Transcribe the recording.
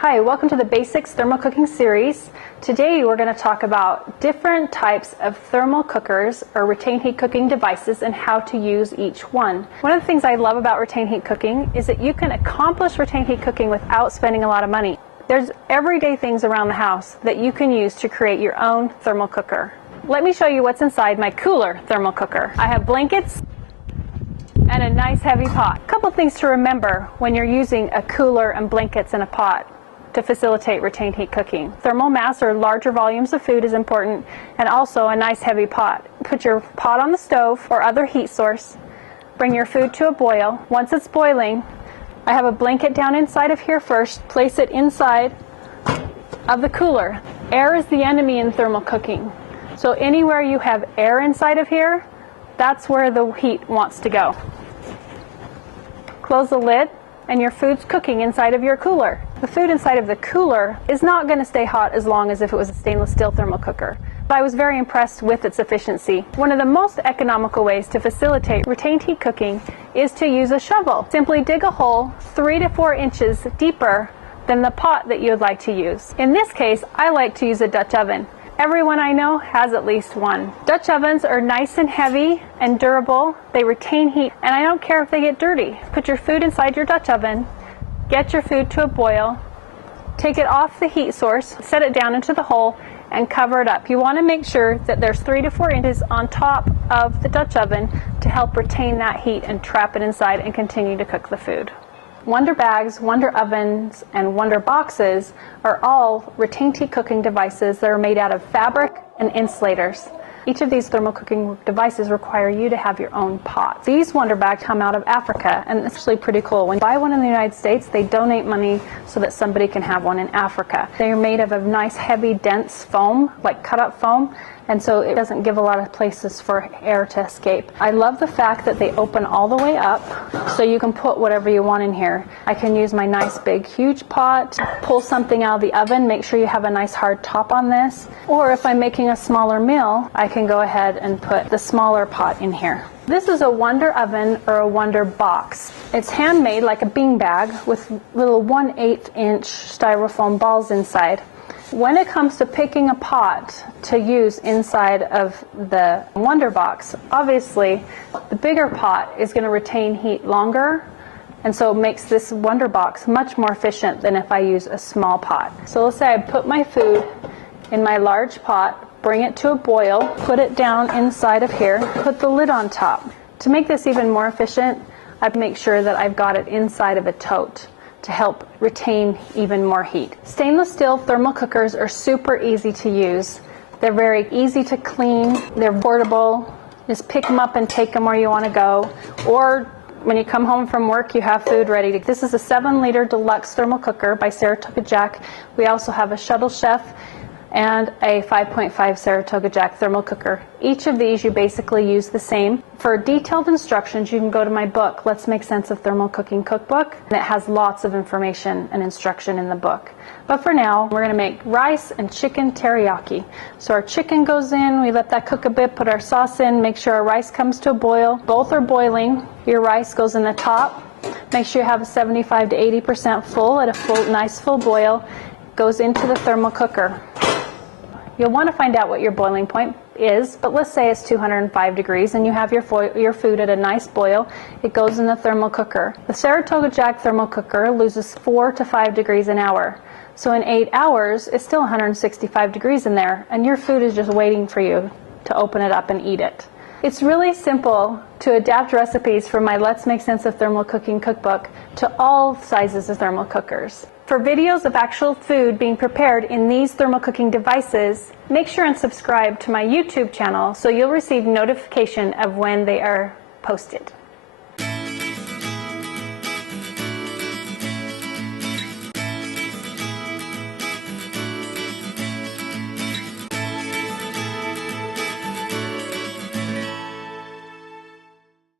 Hi, welcome to the Basics Thermal Cooking series. Today we're going to talk about different types of thermal cookers or retain heat cooking devices and how to use each one. One of the things I love about retain heat cooking is that you can accomplish retain heat cooking without spending a lot of money. There's everyday things around the house that you can use to create your own thermal cooker. Let me show you what's inside my cooler thermal cooker. I have blankets and a nice heavy pot. A couple things to remember when you're using a cooler and blankets in a pot to facilitate retained heat cooking. Thermal mass or larger volumes of food is important, and also a nice heavy pot. Put your pot on the stove or other heat source. Bring your food to a boil. Once it's boiling, I have a blanket down inside of here first. Place it inside of the cooler. Air is the enemy in thermal cooking. So anywhere you have air inside of here, that's where the heat wants to go. Close the lid, and your food's cooking inside of your cooler. The food inside of the cooler is not going to stay hot as long as if it was a stainless steel thermal cooker. But I was very impressed with its efficiency. One of the most economical ways to facilitate retained heat cooking is to use a shovel. Simply dig a hole 3 to 4 inches deeper than the pot that you would like to use. In this case, I like to use a Dutch oven. Everyone I know has at least one. Dutch ovens are nice and heavy and durable. They retain heat, and I don't care if they get dirty. Put your food inside your Dutch oven, get your food to a boil, take it off the heat source, set it down into the hole, and cover it up. You want to make sure that there's 3 to 4 inches on top of the Dutch oven to help retain that heat and trap it inside and continue to cook the food. Wonder bags, Wonder ovens, and Wonder boxes are all retained heat cooking devices that are made out of fabric and insulators. Each of these thermal cooking devices require you to have your own pot. These Wonder bags come out of Africa, and it's actually pretty cool. When you buy one in the United States, they donate money so that somebody can have one in Africa. They are made of a nice, heavy, dense foam, like cut-up foam, and so it doesn't give a lot of places for air to escape. I love the fact that they open all the way up, so you can put whatever you want in here. I can use my nice, big, huge pot, pull something out of the oven, make sure you have a nice hard top on this, or if I'm making a smaller meal, I can go ahead and put the smaller pot in here. This is a Wonder oven or a Wonder box. It's handmade like a bean bag with little 1/8 inch styrofoam balls inside. When it comes to picking a pot to use inside of the Wonder box, obviously the bigger pot is going to retain heat longer, and so it makes this Wonder box much more efficient than if I use a small pot. So let's say I put my food in my large pot, bring it to a boil, put it down inside of here, put the lid on top. To make this even more efficient, I make sure that I've got it inside of a tote to help retain even more heat. Stainless steel thermal cookers are super easy to use. They're very easy to clean. They're portable. Just pick them up and take them where you want to go. Or when you come home from work, you have food ready. This is a 7-liter deluxe thermal cooker by Saratoga Jack. We also have a Shuttle Chef and a 5.5 Saratoga Jack thermal cooker. Each of these you basically use the same. For detailed instructions, you can go to my book, Let's Make Sense of Thermal Cooking Cookbook, and it has lots of information and instruction in the book. But for now, we're going to make rice and chicken teriyaki. So our chicken goes in, we let that cook a bit, put our sauce in, make sure our rice comes to a boil. Both are boiling. Your rice goes in the top. Make sure you have a 75 to 80% full at a nice full boil. Goes into the thermal cooker. You'll want to find out what your boiling point is, but let's say it's 205 degrees and you have your food at a nice boil. It goes in the thermal cooker. The Saratoga Jack thermal cooker loses 4 to 5 degrees an hour. So in 8 hours, it's still 165 degrees in there, and your food is just waiting for you to open it up and eat it. It's really simple to adapt recipes from my Let's Make Sense of Thermal Cooking cookbook to all sizes of thermal cookers. For videos of actual food being prepared in these thermal cooking devices, make sure and subscribe to my YouTube channel so you'll receive notification of when they are posted.